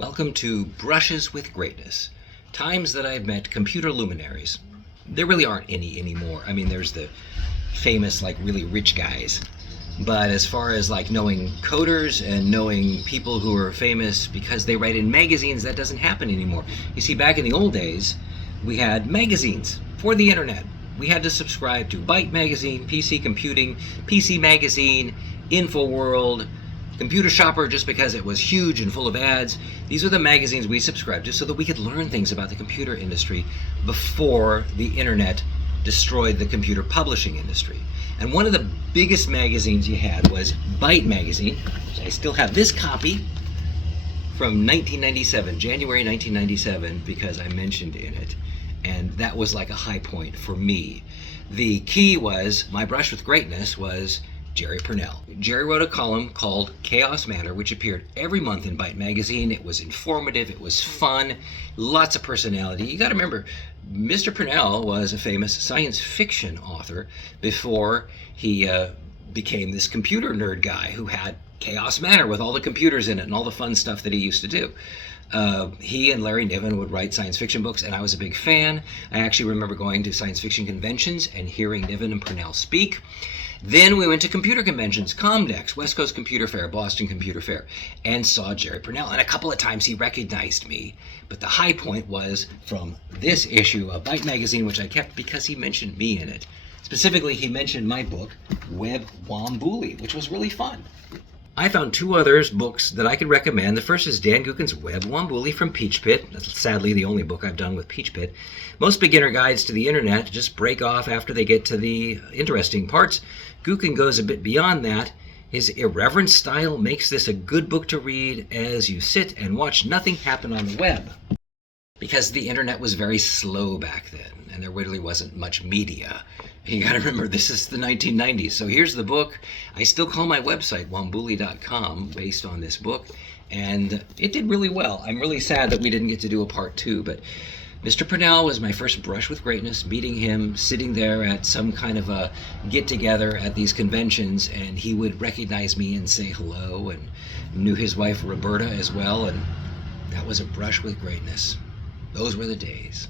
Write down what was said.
Welcome to Brushes with Greatness. Times that I've met computer luminaries. There really aren't any anymore. I mean, there's the famous, really rich guys. But as far as knowing coders and knowing people who are famous because they write in magazines, that doesn't happen anymore. You see, back in the old days, we had magazines for the internet. We had to subscribe to Byte Magazine, PC Computing, PC Magazine, InfoWorld, Computer Shopper, just because it was huge and full of ads. These are the magazines we subscribed to so that we could learn things about the computer industry before the internet destroyed the computer publishing industry. And one of the biggest magazines you had was Byte Magazine. I still have this copy from 1997, January 1997, because I mentioned in it. And that was like a high point for me. The key was, my brush with greatness was Jerry Pournelle. Jerry wrote a column called Chaos Matter, which appeared every month in Byte Magazine. It was informative, it was fun, lots of personality. You gotta remember, Mr. Pournelle was a famous science fiction author before he became this computer nerd guy who had Chaos Matter with all the computers in it and all the fun stuff that he used to do. He and Larry Niven would write science fiction books, and I was a big fan. I actually remember going to science fiction conventions and hearing Niven and Pournelle speak. Then we went to computer conventions, Comdex, West Coast Computer Fair, Boston Computer Fair, and saw Jerry Pournelle. And a couple of times he recognized me. But the high point was from this issue of Byte Magazine, which I kept because he mentioned me in it. Specifically, he mentioned my book, Web Wombooly, which was really fun. I found two others books that I could recommend. The first is Dan Gookin's Web Wombooly from Peach Pit. That's sadly the only book I've done with Peach Pit. Most beginner guides to the internet just break off after they get to the interesting parts. Gookin goes a bit beyond that. His irreverent style makes this a good book to read as you sit and watch nothing happen on the web. Because the internet was very slow back then, and there really wasn't much media. You gotta remember, this is the 1990s. So here's the book. I still call my website wombooly.com based on this book, and it did really well. I'm really sad that we didn't get to do a part two, but Mr. Pournelle was my first brush with greatness, meeting him, sitting there at some kind of a get-together at these conventions, and he would recognize me and say hello, and knew his wife Roberta as well, and that was a brush with greatness. Those were the days.